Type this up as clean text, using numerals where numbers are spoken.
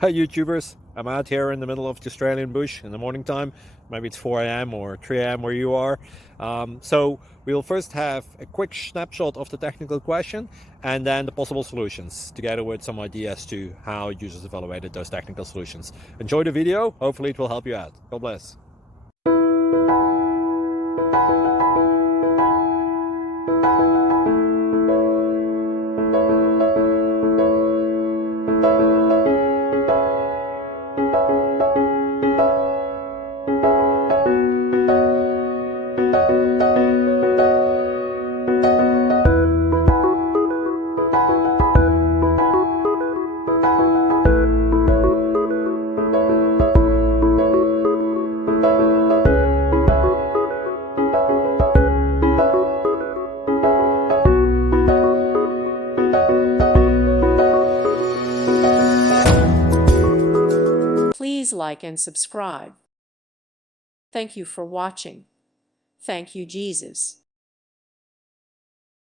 Hi YouTubers, I'm out here in the middle of the Australian bush in the morning time. Maybe it's 4 a.m. or 3 a.m. where you are. So we'll first have a quick snapshot of the technical question and then the possible solutions, together with some ideas to how users evaluated those technical solutions. Enjoy the video, hopefully it will help you out. God bless. Please like and subscribe. Thank you for watching. Thank you, Jesus.